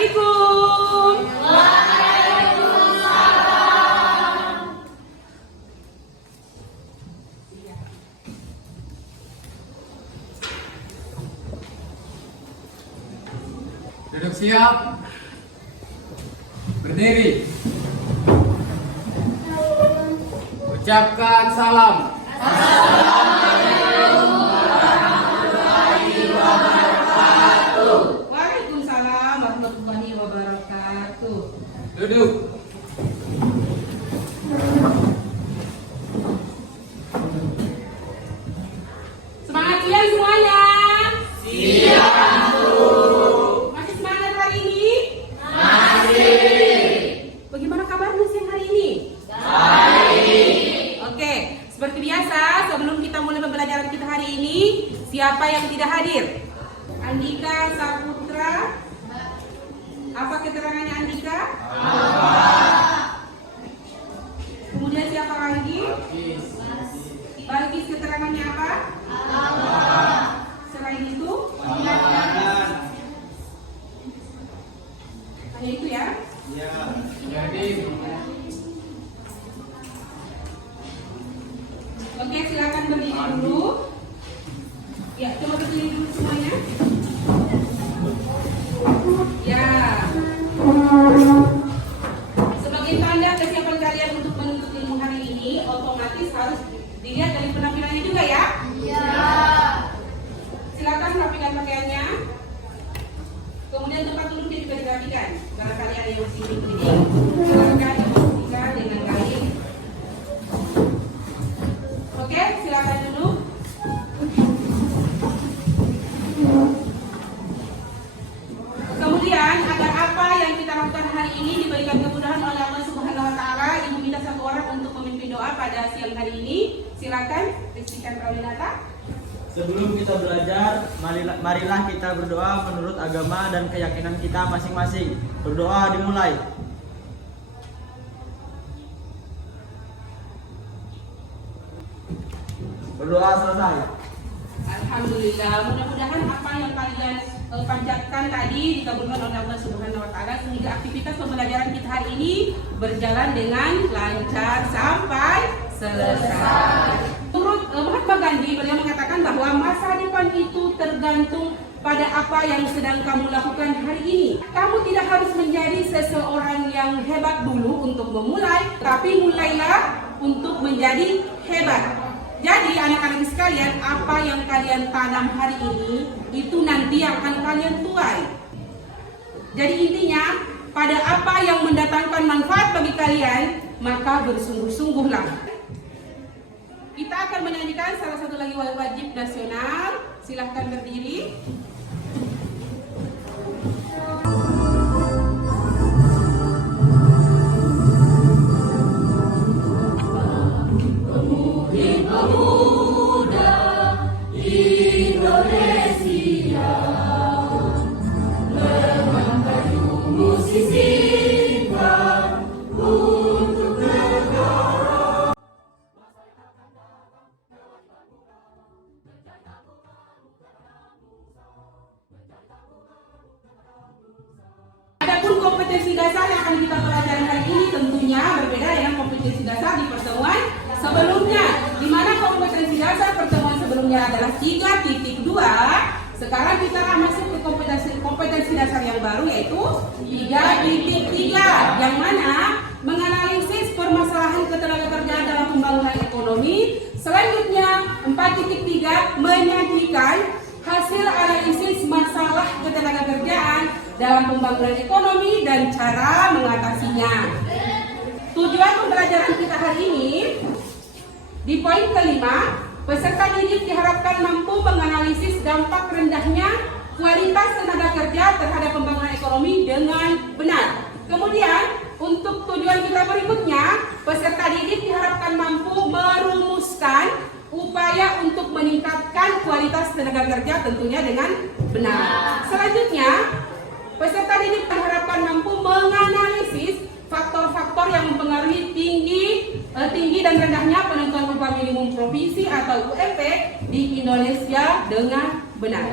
Assalamualaikum. Duduk siap. Berdiri. Ucapkan salam. Waalaikumsalam warahmatullahi wabarakatuh. Duduk. Semangat siang semuanya. Siap, Bu. Masih semangat hari ini? Masih. Bagaimana kabarnya siang hari ini? Baik. Oke, seperti biasa sebelum kita mulai pembelajaran kita hari ini, siapa yang tidak hadir? Andika Saputra. Apa keterangannya Andika? Kemudian siapa lagi? Balkis keterangannya apa? Selain itu? Hanya itu ya? Jadi Oke, silakan berdiri dulu. Ya, coba berdiri dulu semuanya. Ya. Sebagai tanda kesiapan kalian untuk menuntut ilmu hari ini, otomatis harus dilihat dari penampilannya juga ya. Iya. Silakan rapikan pakaiannya. Kemudian tempat duduknya juga dirapikan. Barangkali ada yang masih berdiri, silakan dibersihkan dengan kain. Oke, silakan duduk. Kemudian agar apa yang kita lakukan hari ini diberikan kemudahan oleh Allah Subhanahu Wa Taala, Ibu minta satu orang untuk memimpin doa pada siang hari ini. Silakan, Rizky Prawinata. Sebelum kita belajar, marilah kita berdoa menurut agama dan keyakinan kita masing-masing. Berdoa dimulai. Berdoa selesai. Alhamdulillah, mudah-mudahan apa yang kalian panjatkan tadi dikabulkan oleh Allah Subhanahu Wa Taala sehingga aktivitas pembelajaran kita hari ini berjalan dengan lancar sampai selesai. Menurut Mahatma Gandhi, beliau mengatakan bahwa masa depan itu tergantung pada apa yang sedang kamu lakukan hari ini. Kamu tidak harus menjadi seseorang yang hebat dulu untuk memulai, tapi mulailah untuk menjadi hebat. Jadi anak-anak sekalian, apa yang kalian tanam hari ini itu nanti akan kalian tuai. Jadi intinya, pada apa yang mendatangkan manfaat bagi kalian, maka bersungguh-sungguhlah. Kita akan menyanyikan salah satu lagi wajib nasional. Silahkan berdiri. Adapun kompetensi dasar yang akan kita pelajari hari ini tentunya berbeda dengan kompetensi dasar di pertemuan sebelumnya. Di mana kompetensi dasar pertemuan sebelumnya adalah 3.2. Sekarang kita akan masuk ke kompetensi dasar yang baru yaitu 3.3, yang mana menganalisis permasalahan ketenagakerjaan dalam pembangunan ekonomi. Selanjutnya 4.3 menyajikan hasil analisis masalah ketenagakerjaan dalam pembangunan ekonomi dan cara mengatasinya. Tujuan pembelajaran kita hari ini di poin kelima, peserta didik diharapkan mampu menganalisis dampak rendahnya kualitas tenaga kerja terhadap pembangunan ekonomi dengan benar. Kemudian untuk tujuan kita berikutnya, peserta didik diharapkan mampu merumuskan upaya untuk meningkatkan kualitas tenaga kerja tentunya dengan benar. Selanjutnya, peserta didik diharapkan mampu menganalisis faktor-faktor yang mempengaruhi tinggi dan rendahnya penentuan upah minimum provinsi atau UMP di Indonesia dengan benar.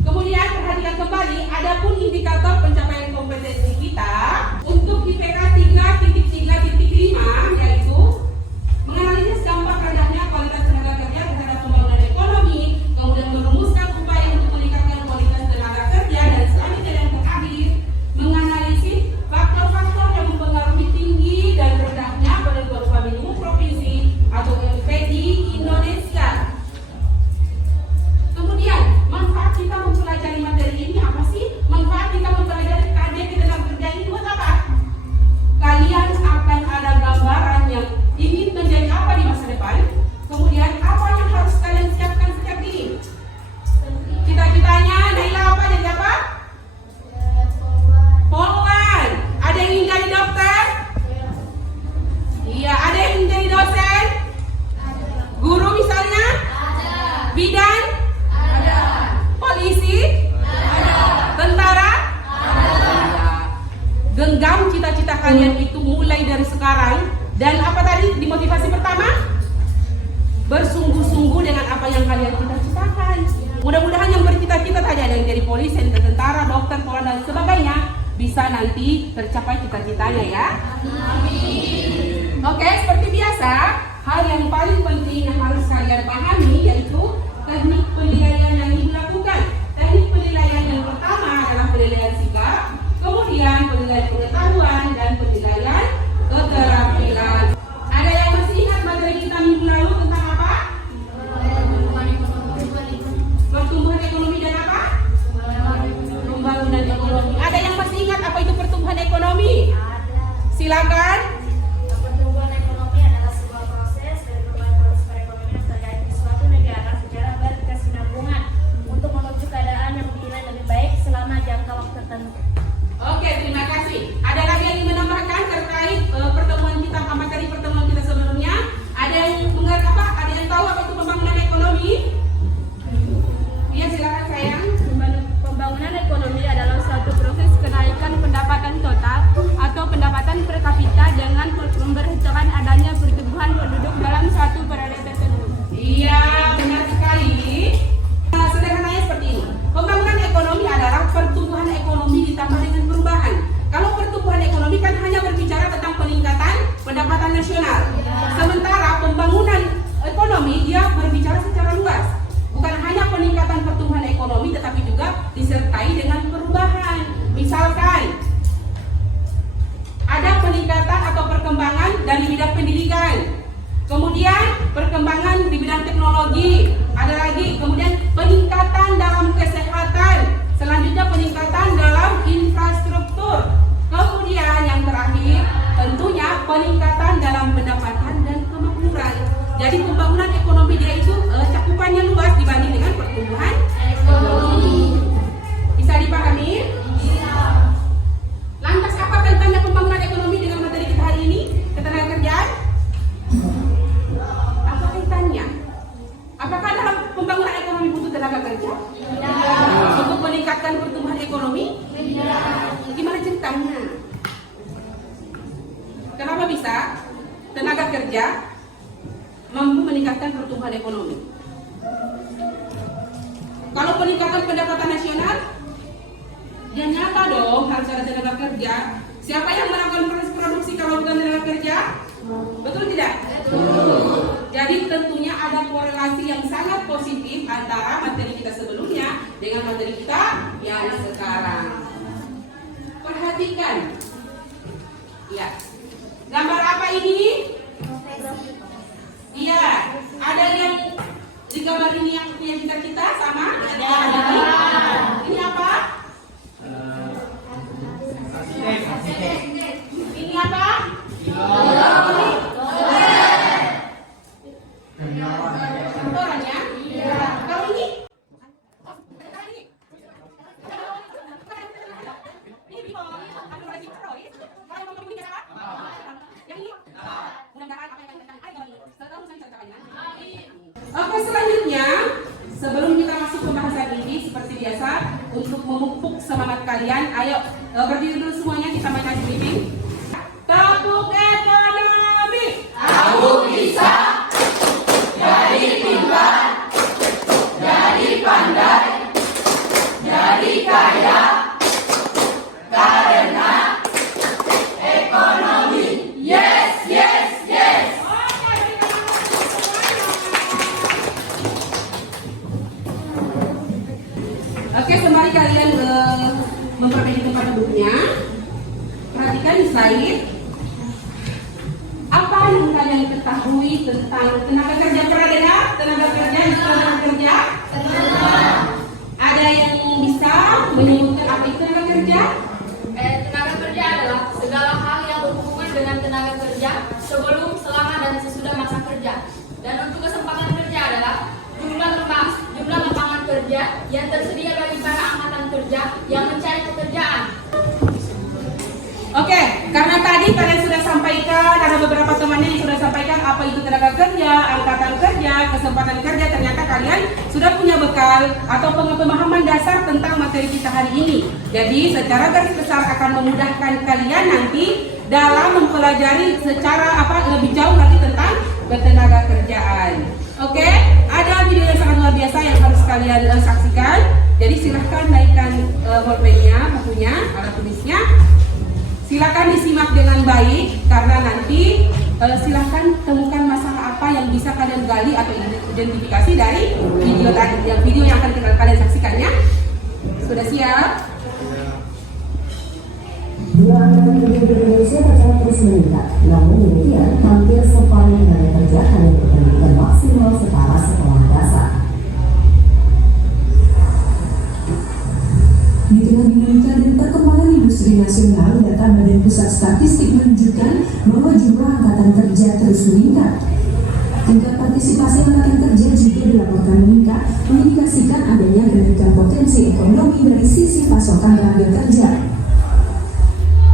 Kemudian perhatikan kembali, adapun indikator pencapaian kompetensi kita untuk IPK 3.3.5, yaitu menganalisis dampak rendahnya kualitas tenaga kerja terhadap pembangunan ekonomi, kemudian merumuskan upaya untuk meningkatkan kualitas tenaga kerja, dan selanjutnya yang terakhir menganalisis faktor-faktor yang mempengaruhi tinggi dan rendahnya penentuan upah minimum provinsi atau UMP di Indonesia. Kemudian manfaat kita mempelajari materi ini apa sih? Manfaat kita mempelajari KDP tenaga kerja ini buat apa? Kalian akan ada gambaran yang ingin menjadi apa di masa depan. Kemudian apa yang harus kalian siapkan sejak dini? Cita-citanya Naila apa, jadi apa? Polwan. Ada yang ingin jadi dokter? Iya. Ada yang ingin jadi dosen? Guru misalnya? Bidan? Polisi? Tentara? Genggam cita-cita kalian itu mulai dari sekarang. Dan apa tadi di motivasi pertama? Bersungguh-sungguh dengan apa yang kalian cita-citakan. Mudah-mudahan yang bercita-cita tadi ada yang jadi polisi, tentara, dokter, polisi dan sebagainya bisa nanti tercapai cita-citanya ya. Oke, seperti biasa, hal yang paling penting yang harus kalian pahami yaitu teknik penilaian yang dilakukan. Teknik penilaian yang pertama adalah penilaian sikap, kemudian penilaian pengetahuan, dan penilaian keterampilan. Ada yang masih ingat materi kita minggu lalu tentang apa? Pertumbuhan ekonomi dan apa? Pembangunan ekonomi. Ada yang masih ingat apa itu pertumbuhan ekonomi? Silakan. Pertumbuhan ekonomi adalah sebuah proses dari perubahan produksi perekonomian yang terjadi di suatu negara secara berkesinambungan untuk menuju keadaan yang dinilai lebih baik selama jangka waktu tertentu. Oke, terima kasih. Ada lagi yang ingin menambahkan terkait pertemuan kita, materi pertemuan kita sebelumnya? Ada yang mengerti apa? Ada yang tahu apa itu pembangunan ekonomi? Iya, silakan sayang. Pembangunan ekonomi adalah suatu proses kenaikan pendapatan total atau pendapatan per kapita dengan memperhitungkan adanya pertumbuhan penduduk dalam suatu periode tertentu. Iya, benar sekali. Sederhananya seperti ini. Pembangunan ekonomi adalah pertumbuhan ekonomi ditambah dengan perubahan. Kalau pertumbuhan ekonomi kan hanya berbicara tentang peningkatan pendapatan nasional. Sementara pembangunan ekonomi dia berbicara secara luas. Bukan hanya peningkatan pertumbuhan ekonomi tetapi juga disertai dengan perubahan. Misalkan ada peningkatan atau perkembangan dari bidang pendidikan. Kemudian perkembangan di bidang teknologi, ada lagi. Kemudian peningkatan dalam kesehatan, selanjutnya peningkatan dalam infrastruktur. Kemudian yang terakhir tentunya peningkatan dalam pendapatan dan kemakmuran. Jadi pembangunan ekonomi dia itu cakupannya luas dibanding dengan pertumbuhan ekonomi. Bisa dipahami? Lantas apa kaitannya pembangunan ekonomi dengan materi kita hari ini? Ketenagakerjaan? Apa kaitannya? Apakah dalam pembangunan ekonomi butuh tenaga kerja? Untuk meningkatkan pertumbuhan ekonomi? Gimana ceritanya? Kenapa bisa tenaga kerja mampu meningkatkan pertumbuhan ekonomi? Kalau peningkatan pendapatan nasional, ya nyata dong harus ada tenaga kerja. Siapa yang melakukan proses produksi kalau bukan tenaga kerja? Betul tidak? Betul. Jadi tentunya ada korelasi yang sangat positif antara materi kita sebelumnya dengan materi kita yang sekarang. Perhatikan. Ya. Gambar apa ini? Iya. Ada yang di gambar ini yang punya cita-cita sama? Ada. Ini apa? Ini apa? Kantorannya? Iya. Kalau ini? Oke, selanjutnya sebelum kita masuk pembahasan ini seperti biasa untuk memupuk semangat kalian, ayo berdiri dulu semuanya, kita main ice breathing. Tepuk ekonomi. Aku bisa jadi pintar, jadi pandai, jadi kaya, karena Oke, sembari kalian memperbaiki tempat duduknya, perhatikan di slide. Apa yang kalian ketahui tentang tenaga kerja? Pernah dengar tenaga kerja, tenaga kerja? Ada yang bisa menyebutkan apa itu tenaga kerja? Tenaga kerja adalah segala hal yang berhubungan dengan tenaga kerja sebelum, selama, dan sesudah masa kerja. Dan untuk kesempatan kerja adalah jumlah lapangan kerja yang tersedia bagi para angkatan kerja yang mencari pekerjaan. Oke, karena tadi kalian sudah sampaikan, ada beberapa temannya yang sudah sampaikan apa itu tenaga kerja, angkatan kerja, kesempatan kerja, ternyata kalian sudah punya bekal atau pemahaman dasar tentang materi kita hari ini. Jadi secara garis besar akan memudahkan kalian nanti dalam mempelajari secara lebih jauh lagi tentang ketenaga kerjaan. Oke, ada video yang sangat luar biasa yang harus kalian saksikan. Jadi silahkan naikkan pulpennya, bukunya, alat tulisnya. Silakan disimak dengan baik karena nanti silakan temukan masalah apa yang bisa kalian gali atau identifikasi dari video tadi, video yang akan kalian saksikannya. Sudah siap? Jumlah angkatan kerja di Indonesia tercatat terus meningkat. Namun demikian, hampir separuh tenaga kerja hanya berpendidikan maksimal setara sekolah dasar. Di tengah dinamika dan perkembangan industri nasional, data Badan Pusat Statistik menunjukkan bahwa jumlah angkatan kerja terus meningkat. Tingkat partisipasi angkatan kerja juga dilaporkan meningkat, mengindikasikan adanya kenaikan potensi ekonomi dari sisi pasokan tenaga kerja.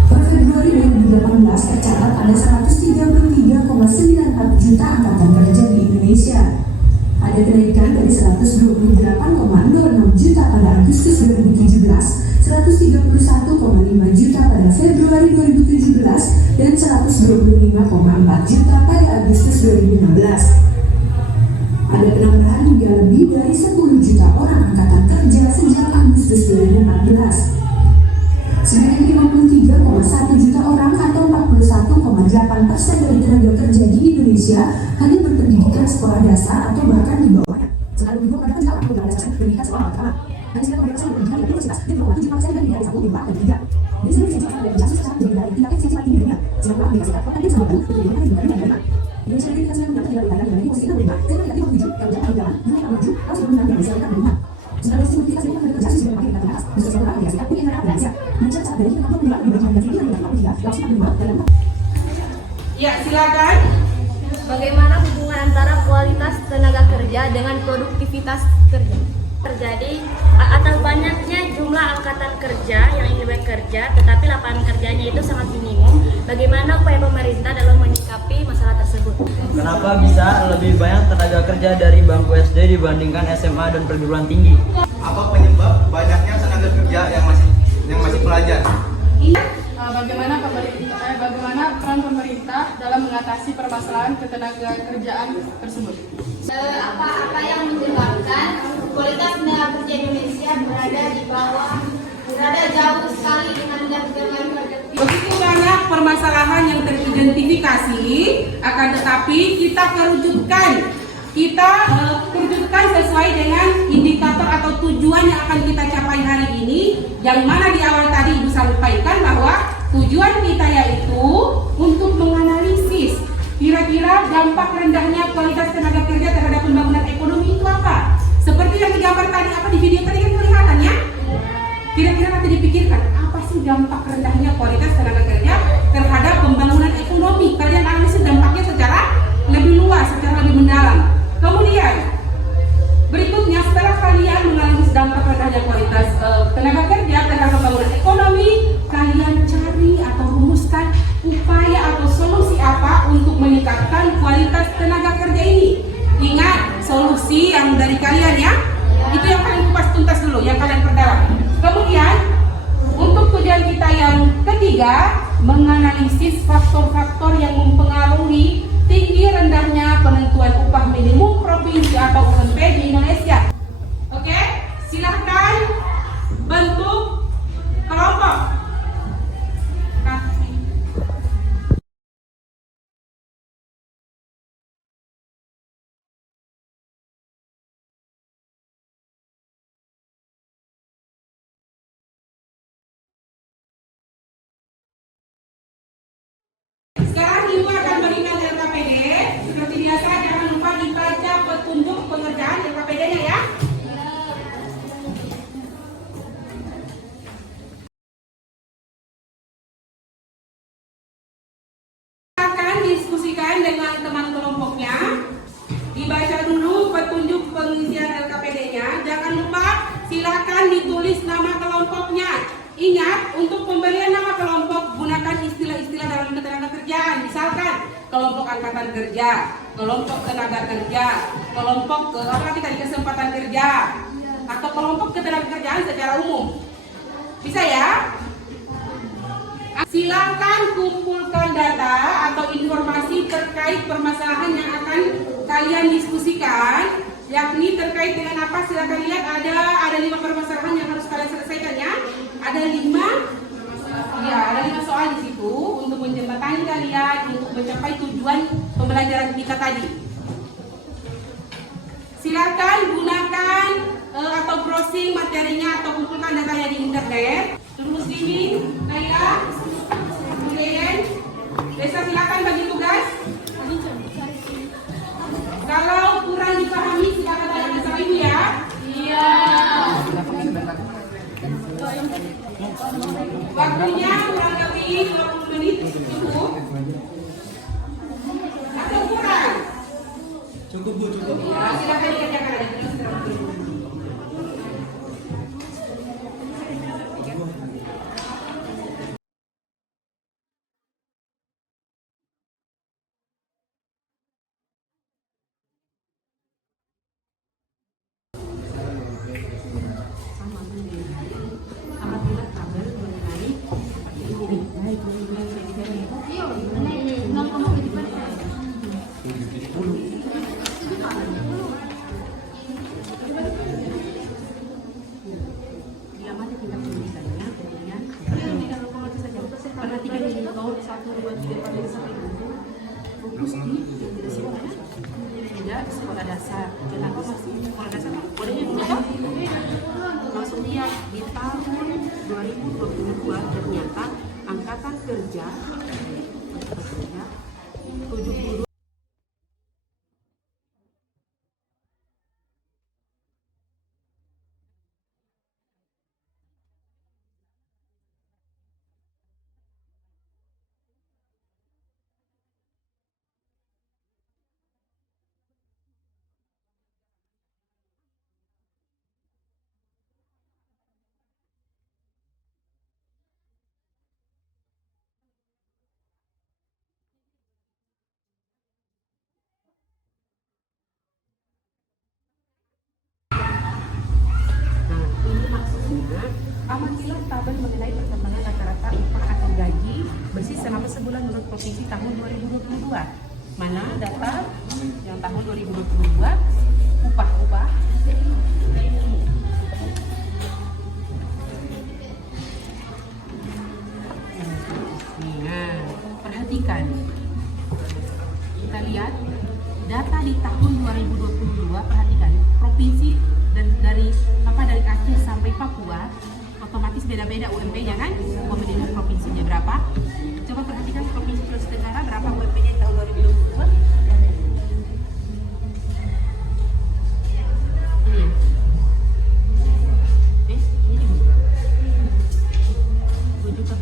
Per Februari 2018 tercatat ada 133,94 juta angkatan kerja di Indonesia. Ada kenaikan dari 128,06 juta pada Agustus 2017, 131,5 juta pada Februari 2017, dan 125,4 juta pada Agustus 2016. Ada penambahan hingga lebih dari 10 juta orang angkatan kerja sejak Agustus 2014. Sebanyak 53,1 juta orang atau 41,8% dari tenaga kerja di Indonesia hanya berpendidikan sekolah dasar atau bahkan di bawahnya. Selalu di bawah juga pendidikan dasar pendidikan sekolah pertama. Hanya sekitar pendidikan pendidikan di universitas dan 7% dari dari 1, 5, dan 3. Dari sini sisi dari jasa secara dari tindakan sisi paling dunia. Sedangkan Amerika Serikat kota di sama pendidikan di negara negara. Indonesia ini kan mendapat dari dari posisi yang berbeda. Karena tidak menuju kalau jangan jalan, dunia tak menuju harus benar dari Serikat benar. Setelah itu kita sedang kerja sisi dari kita atas. Bisa sekolah Amerika Serikat punya negara Indonesia. Mencatat dari kita pun di bagian dari ini yang tidak langsung dalam. Ya, silakan. Bagaimana hubungan antara kualitas tenaga kerja dengan produktivitas kerja? Terjadi atas banyaknya jumlah angkatan kerja yang ingin bekerja, tetapi lapangan kerjanya itu sangat minimum. Bagaimana upaya pemerintah dalam menyikapi masalah tersebut? Kenapa bisa lebih banyak tenaga kerja dari bangku SD dibandingkan SMA dan perguruan tinggi? Apa penyebab banyaknya tenaga kerja yang masih pelajar? Bagaimana peran pemerintah dalam mengatasi permasalahan ketenaga kerjaan tersebut? Apa yang menyebabkan kualitas tenaga kerja Indonesia berada jauh sekali dengan negara-negara lain? Begitu banyak permasalahan yang teridentifikasi, akan tetapi kita kerucutkan sesuai dengan indikator atau tujuan yang akan kita capai hari ini, yang mana di awal tadi Ibu sampaikan bahwa tujuan kita yaitu untuk menganalisis kira-kira dampak rendahnya kualitas tenaga kerja terhadap pembangunan ekonomi itu apa. Seperti yang digambar tadi, di video tadi kan kelihatan ya. Kira-kira nanti dipikirkan apa sih dampak rendahnya kualitas tenaga kerja terhadap pembangunan ekonomi. Kalian analisis dampaknya secara lebih luas, secara lebih mendalam. Kemudian berikutnya, setelah kalian menganalisis dampak rendahnya kualitas tenaga kerja terhadap pembangunan ekonomi, kalian cari atau rumuskan upaya atau solusi apa untuk meningkatkan kualitas tenaga kerja ini. Ingat solusi yang dari kalian ya, itu yang kalian kupas tuntas dulu, yang kalian perdalam. Kemudian untuk tujuan kita yang ketiga, menganalisis faktor-faktor yang mempengaruhi tinggi rendahnya penentuan upah minimum provinsi atau UMP di Indonesia. Oke, silahkan bentuk kelompok. kesempatan kerja, kelompok tenaga kerja, kelompok kesempatan kerja, atau kelompok ketenagakerjaan secara umum. Bisa ya? Silakan kumpulkan data atau informasi terkait permasalahan yang akan kalian diskusikan, yakni terkait dengan apa. Silakan lihat ada 5 permasalahan yang harus kalian selesaikan ya. Ada 5 soal di situ untuk menjembatani kalian untuk mencapai tujuan pembelajaran kita tadi. Silakan gunakan atau browsing materinya atau kumpulkan datanya di internet. Terus ini, Naila, kemudian Desa, silakan bagi tugas. Kalau kurang dipahami silakan tanya sama ibu ya. Iya. Waktunya kurang lebih 20 menit cukup. Atau kurang? Cukup Bu, cukup. Ya, silakan dikerjakan aja. Perhatikan ini note 1, 2, 3, 4, sampai 7. Fokus di tidak sekolah dasar. Kenapa masih sekolah dasar? Kodenya dulu toh? Langsung lihat di tahun 2022 ternyata angkatan kerja 70. Amatilah tabel mengenai perkembangan rata-rata upah atau gaji bersih selama sebulan menurut provinsi tahun 2022. Mana data yang tahun 2022 upah. Nah, perhatikan. Kita lihat data di tahun 2022, perhatikan provinsi dan dari Aceh sampai Papua otomatis beda-beda UMP-nya kan, pemerintah provinsinya berapa. Coba perhatikan provinsi Sulawesi Tenggara berapa UMP-nya di tahun 2022. Ini 2 juta.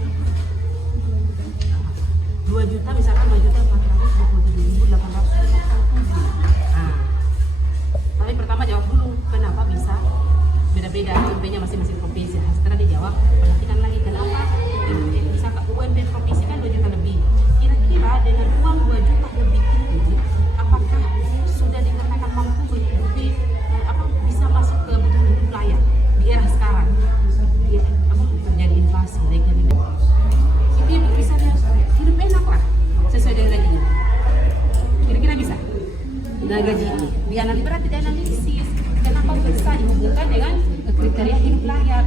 2 juta misalkan 2.427.857. Tapi pertama jawab dulu kenapa bisa beda-beda UMP-nya masing-masing provinsi. Setelah dijawab, perhatikan lagi kenapa misalkan UMP provinsi kan 2 juta lebih. Kira-kira dengan uang 2 juta lebih ini, apakah sudah dikatakan mampu bisa masuk ke hidup layak di era sekarang? Terjadi inflasi, naiknya itu yang bisa hidup enak lah sesuai dengan gajinya. Kira-kira bisa? Nah, gaji ini berarti dianalisis kenapa bisa dihubungkan dengan kriteria hidup layak.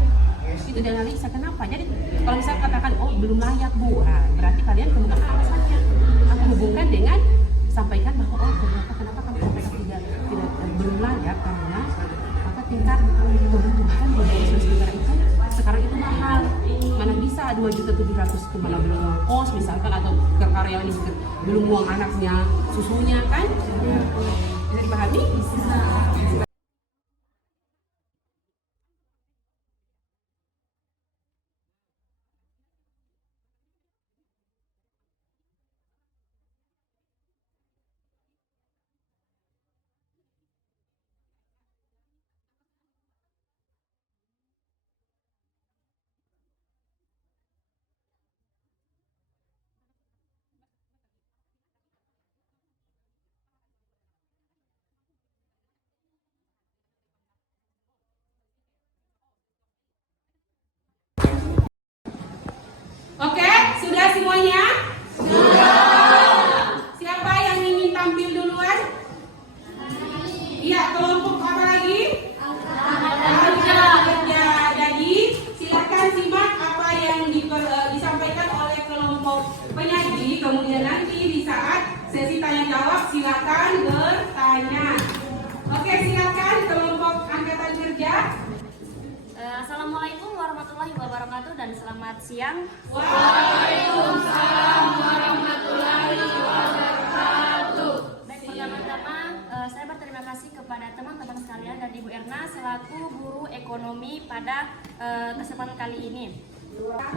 Itu dianalisa kenapa. Jadi kalau misalnya katakan belum layak Bu, berarti kalian kemudian alasannya akan hubungkan dengan sampaikan bahwa kenapa kamu sampaikan tidak belum layak karena tingkat kebutuhan di Sulawesi Tenggara itu sekarang itu mahal. Mana bisa 2.700.000 ke mana belum uang kos misalkan, atau ke karyawan belum uang anaknya susunya kan. Bisa dipahami? semuanya? Siapa yang ingin tampil duluan? Iya, kelompok apa lagi? Kerja. Jadi silakan simak apa yang disampaikan oleh kelompok penyaji. Kemudian nanti di saat sesi tanya jawab silakan bertanya. Oke, silakan kelompok angkatan kerja. Assalamualaikum warahmatullahi wabarakatuh dan selamat siang. Waalaikumsalam warahmatullahi wabarakatuh. Baik, pertama-tama saya berterima kasih kepada teman-teman sekalian dan Ibu Erna selaku guru ekonomi pada kesempatan kali ini.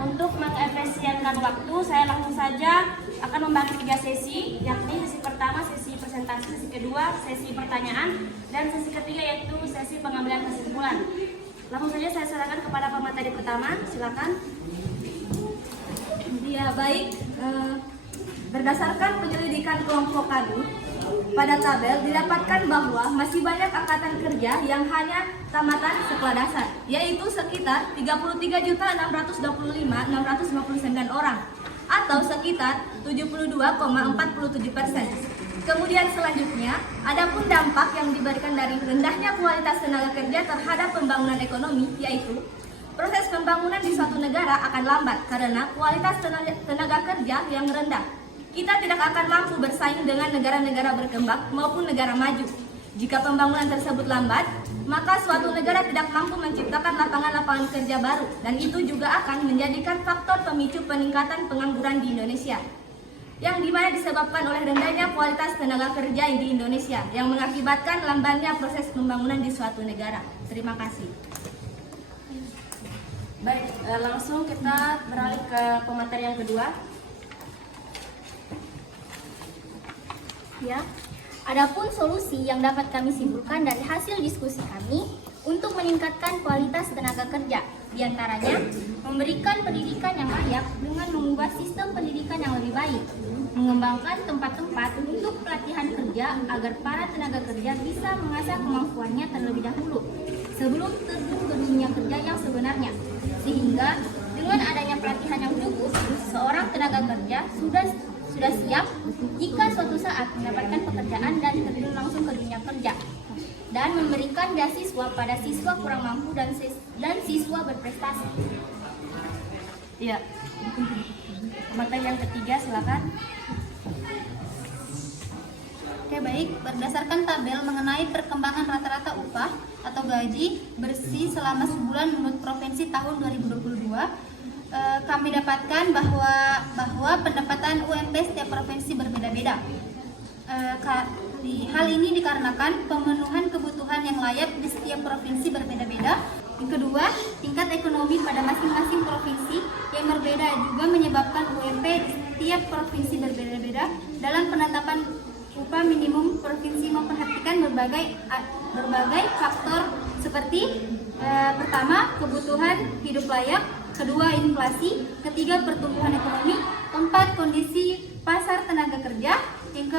Untuk mengefisienkan waktu, saya langsung saja akan membagi 3 sesi, yakni sesi pertama sesi presentasi, sesi kedua sesi pertanyaan, dan sesi ketiga yaitu sesi pengambilan kesimpulan. Langsung saja saya serahkan kepada pemateri pertama, silakan. Ya baik, berdasarkan penyelidikan kelompok kami, pada tabel didapatkan bahwa masih banyak angkatan kerja yang hanya tamatan sekolah dasar, yaitu sekitar 33.625.659 orang atau sekitar 72,47%. Kemudian selanjutnya, adapun dampak yang diberikan dari rendahnya kualitas tenaga kerja terhadap pembangunan ekonomi, yaitu proses pembangunan di suatu negara akan lambat karena kualitas tenaga kerja yang rendah. Kita tidak akan mampu bersaing dengan negara-negara berkembang maupun negara maju. Jika pembangunan tersebut lambat, maka suatu negara tidak mampu menciptakan lapangan-lapangan kerja baru, dan itu juga akan menjadikan faktor pemicu peningkatan pengangguran di Indonesia, yang dimana disebabkan oleh rendahnya kualitas tenaga kerja di Indonesia, yang mengakibatkan lambannya proses pembangunan di suatu negara. Terima kasih. Baik, langsung kita beralih ke pemateri yang kedua. Ya, adapun solusi yang dapat kami simpulkan dari hasil diskusi kami untuk meningkatkan kualitas tenaga kerja, diantaranya memberikan pendidikan yang layak dengan mengubah sistem pendidikan yang lebih baik, mengembangkan tempat-tempat untuk pelatihan kerja agar para tenaga kerja bisa mengasah kemampuannya terlebih dahulu sebelum terjun ke dunia kerja yang sebenarnya, sehingga dengan adanya pelatihan yang cukup, seorang tenaga kerja sudah siap jika suatu saat mendapatkan pekerjaan dan terjun langsung ke dunia kerja, dan memberikan beasiswa pada siswa kurang mampu dan siswa berprestasi. Iya. Pemateri yang ketiga, silakan. Oke baik, berdasarkan tabel mengenai perkembangan rata-rata upah atau gaji bersih selama sebulan menurut provinsi tahun 2022, kami dapatkan bahwa pendapatan UMP setiap provinsi berbeda-beda. Hal ini dikarenakan pemenuhan kebutuhan yang layak di setiap provinsi berbeda-beda. Yang kedua, tingkat ekonomi pada masing-masing provinsi yang berbeda juga menyebabkan UMP di setiap provinsi berbeda-beda. Dalam penetapan upah minimum, provinsi memperhatikan berbagai faktor seperti pertama, kebutuhan hidup layak, kedua, inflasi, ketiga, pertumbuhan ekonomi, keempat, kondisi pasar tenaga kerja, yang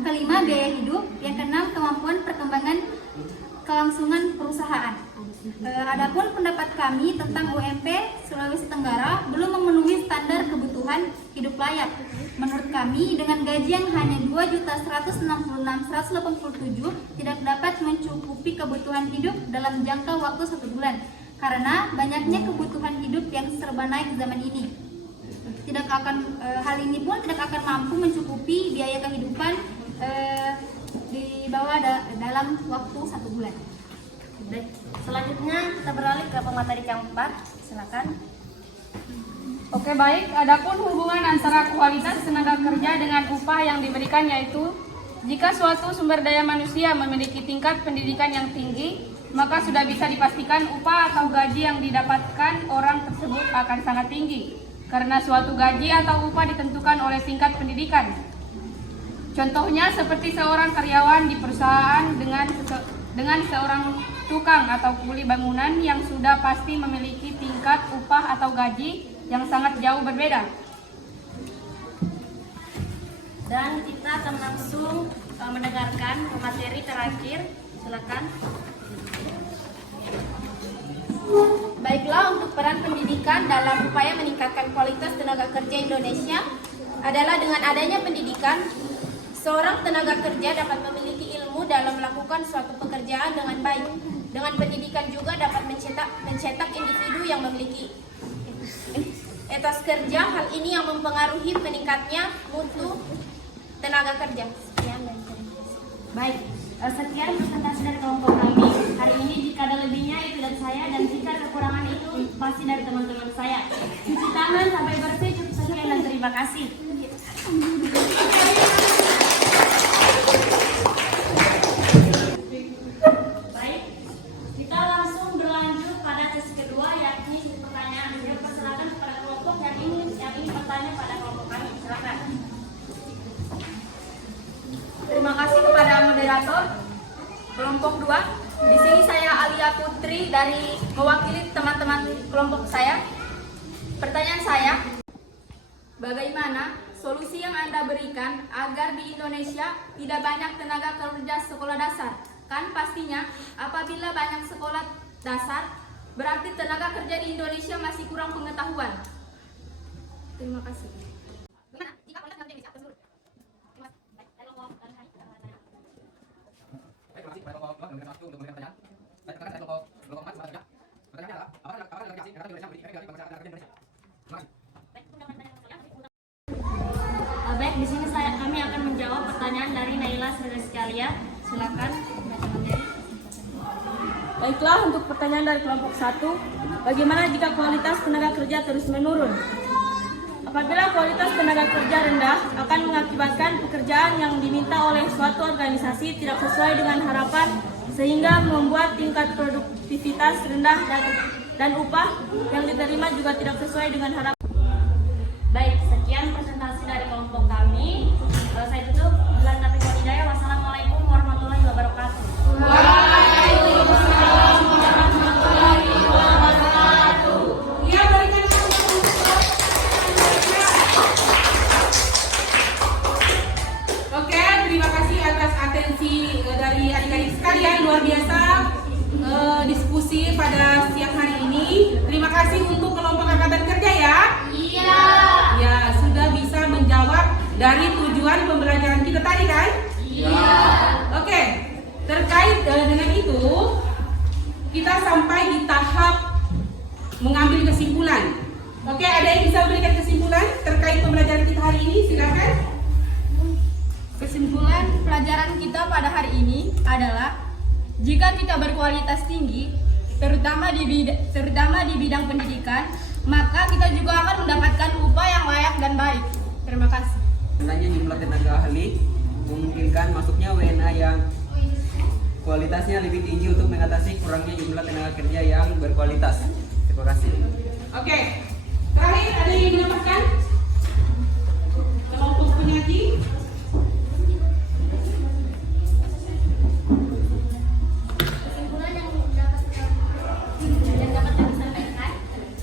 kelima, biaya hidup, yang keenam, kemampuan perkembangan kelangsungan perusahaan. Adapun pendapat kami tentang UMP Sulawesi Tenggara belum memenuhi standar kebutuhan hidup layak. Menurut kami, dengan gaji yang hanya 2.166.187 tidak dapat mencukupi kebutuhan hidup dalam jangka waktu 1 bulan. Karena banyaknya kebutuhan hidup yang serba naik zaman ini, hal ini pun tidak akan mampu mencukupi biaya kehidupan di bawah dalam waktu 1 bulan. Baik, selanjutnya kita beralih ke pemateri yang keempat, silakan. Oke baik, adapun hubungan antara kualitas tenaga kerja dengan upah yang diberikan, yaitu jika suatu sumber daya manusia memiliki tingkat pendidikan yang tinggi, maka sudah bisa dipastikan upah atau gaji yang didapatkan orang tersebut akan sangat tinggi, karena suatu gaji atau upah ditentukan oleh tingkat pendidikan. Contohnya seperti seorang karyawan di perusahaan dengan seorang tukang atau kuli bangunan yang sudah pasti memiliki tingkat upah atau gaji yang sangat jauh berbeda. Dan kita akan langsung mendengarkan materi terakhir, silakan. Baiklah, untuk peran pendidikan Pendidikan dalam upaya meningkatkan kualitas tenaga kerja Indonesia adalah dengan adanya pendidikan, seorang tenaga kerja dapat memiliki ilmu dalam melakukan suatu pekerjaan dengan baik. Dengan pendidikan juga dapat mencetak individu yang memiliki etos kerja. Hal ini yang mempengaruhi meningkatnya mutu tenaga kerja. Sekian dan terima kasih. Baik, sekian presentasi dari kelompok kami. Hari ini jika ada lebihnya itu dari saya, dan jika kekurangan itu pasti dari teman-teman saya. Cuci tangan sampai bersih, cukup sekian dan terima kasih. Baik, kita langsung berlanjut pada sesi kedua, yakni sesi pertanyaan. Saya persilakan kepada kelompok yang ingin bertanya pada kelompok kami. Silakan. Terima kasih kepada moderator kelompok 2. Di sini saya Alia Putri dari mewakili teman-teman kelompok saya. Pertanyaan saya, bagaimana solusi yang Anda berikan agar di Indonesia tidak banyak tenaga kerja sekolah dasar? Kan pastinya apabila banyak sekolah dasar, berarti tenaga kerja di Indonesia masih kurang pengetahuan. Terima kasih. Baik, di sini kami akan menjawab pertanyaan dari Naila saudara sekalian. Silakan. Baiklah, untuk pertanyaan dari kelompok 1, bagaimana jika kualitas tenaga kerja terus menurun? Apabila kualitas tenaga kerja rendah, akan mengakibatkan pekerjaan yang diminta oleh suatu organisasi tidak sesuai dengan harapan, sehingga membuat tingkat produktivitas rendah dan upah yang diterima juga tidak sesuai dengan harapan. Baik, sekian presentasi dari kelompok kami. Saya tutup. Bilang tapi hidayah. Wassalamualaikum warahmatullahi wabarakatuh. Waalaikumsalam warahmatullahi wabarakatuh. Ya, berikan Oke, terima kasih atas atensi dari adik-adik sekalian. Luar biasa diskusi pada siang hari ini. Terima kasih untuk kelompok angkatan kerja ya. Iya. Ya, sudah bisa menjawab dari tujuan pembelajaran kita tadi kan? Iya. Oke, terkait dengan itu, kita sampai di tahap mengambil kesimpulan. Oke, ada yang bisa memberikan kesimpulan terkait pembelajaran kita hari ini? Silakan. Kesimpulan pelajaran kita pada hari ini adalah jika kita berkualitas tinggi, terutama di bidang pendidikan, maka kita juga akan mendapatkan upah yang layak dan baik. Terima kasih. Rendahnya jumlah tenaga ahli memungkinkan masuknya WNA yang kualitasnya lebih tinggi untuk mengatasi kurangnya jumlah tenaga kerja yang berkualitas. Terima kasih. Oke, terakhir ada yang menambahkan? Kelompok penyaji. Kesimpulan yang dapat kami sampaikan,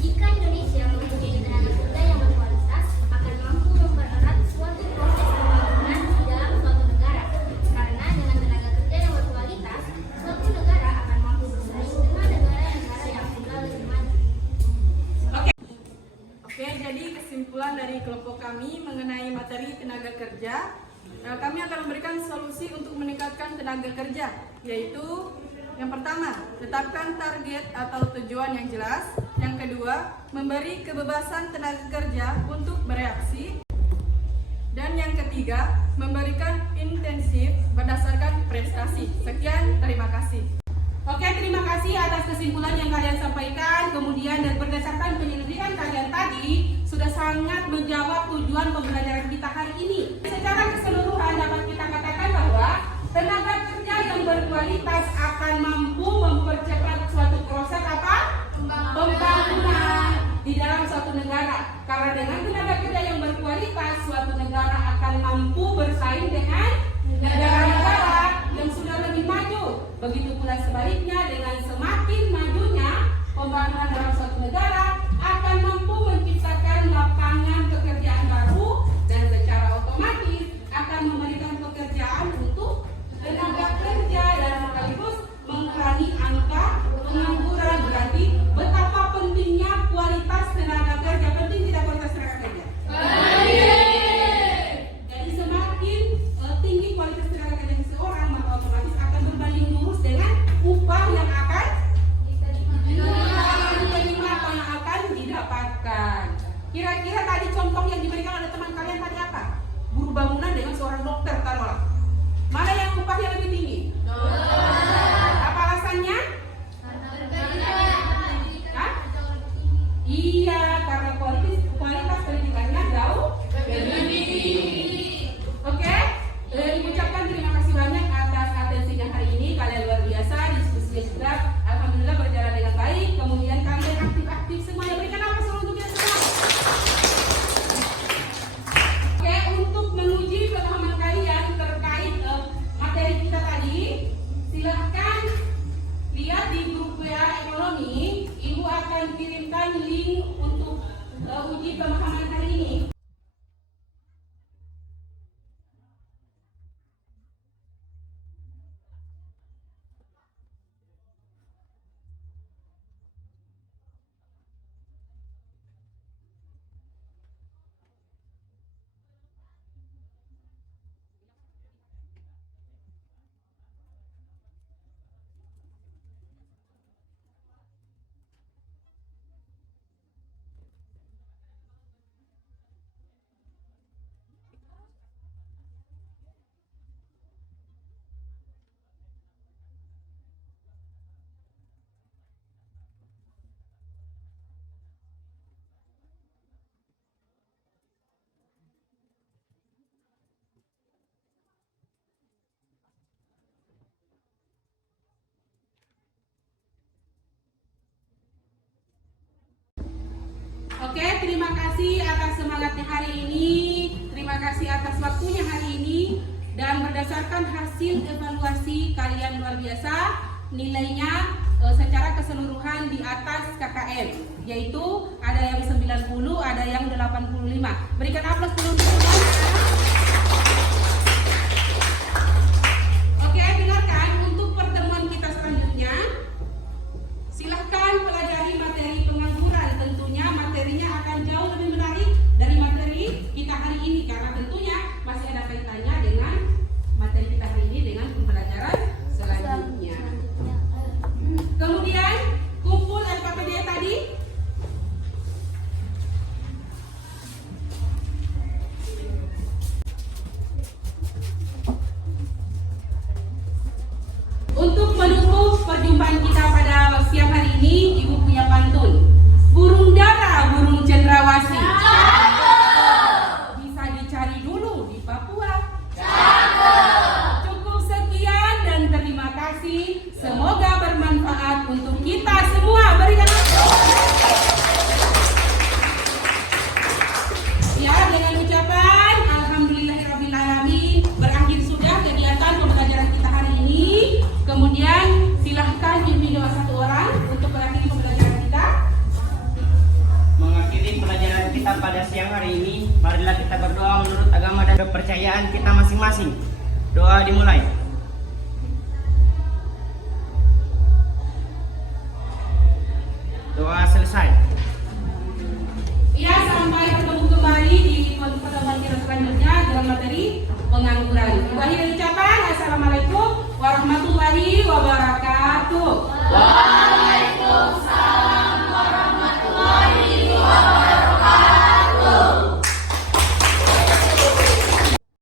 jika Indonesia mempunyai tenaga kerja yang berkualitas, akan mampu mempererat suatu proses pembangunan di dalam suatu negara. Karena dengan tenaga kerja yang berkualitas, suatu negara akan mampu bersaing dengan negara-negara yang sudah lebih maju. Oke, jadi kesimpulan dari kelompok kami mengenai materi tenaga kerja, kami akan memberikan solusi untuk meningkatkan tenaga kerja, yaitu yang pertama, tetapkan target atau tujuan yang jelas. Yang kedua, memberi kebebasan tenaga kerja untuk bereaksi. Dan yang ketiga, memberikan intensif berdasarkan prestasi. Sekian, terima kasih. Oke, terima kasih atas kesimpulan yang kalian sampaikan. Kemudian dan berdasarkan penyelidikan kalian tadi sudah sangat menjawab tujuan pembelajaran kita hari ini. Secara keseluruhan dapat kita katakan bahwa tenaga kerja yang berkualitas akan mampu mempercepat suatu proses apa? Pembangunan di dalam suatu negara. Karena dengan tenaga kerja yang berkualitas, suatu negara akan mampu bersaing dengan negara-negara yang sudah lebih maju. Begitu pula sebaliknya, dengan semakin majunya pembangunan dalam suatu negara akan mampu menciptakan lapangan pekerjaan baru dan secara otomatis akan memberikan pekerjaan untuk tenaga kerja dan sekaligus pemahaman hari ini. Oke, terima kasih atas semangatnya hari ini, terima kasih atas waktunya hari ini, dan berdasarkan hasil evaluasi kalian luar biasa, nilainya secara keseluruhan di atas KKM, yaitu ada yang 90, ada yang 85. Berikan aplaus dulu untuk semuanya. Oke, dengarkan untuk pertemuan kita selanjutnya. Silahkan pelajari materi pengangguran. Tentunya materinya akan jauh lebih menarik dari materi kita hari ini, karena tentunya masih ada kaitannya dengan materi kita hari ini dengan pembelajaran selanjutnya. Kemudian kumpul LKPD tadi. Untuk menutup perjumpaan kita pada siang hari ini, Ibu punya pantun. Burung dara, burung cendrawasih. Bisa dicari dulu di Papua. Cukup sekian dan terima kasih. Semoga bermanfaat untuk kita semua. Berikan ya, dengan ucapan alhamdulillahirrahmanirrahim, berakhir sudah kegiatan pembelajaran kita hari ini. Kemudian silahkan individu satu orang untuk mengakhiri pembelajaran kita. Mengakhiri pelajaran kita pada siang hari ini, marilah kita berdoa menurut agama dan kepercayaan kita masing-masing. Doa dimulai. Doa selesai.